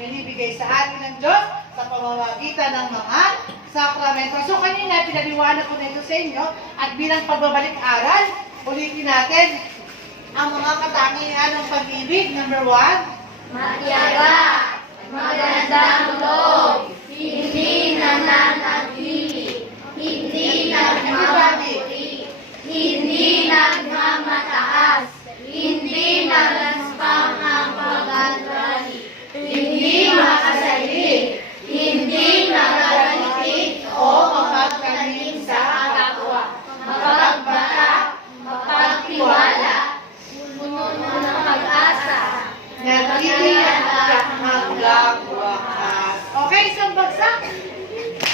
binibigay sa atin ng Diyos sa pamamagitan ng mga sakramento. So kanina, pinaliwanag ko na ito sa inyo at bilang pagbabalik-aral, ulitin natin ang mga katangian ng pag-ibig. Number 1, Matiyaga, magandang loob, hindi nananag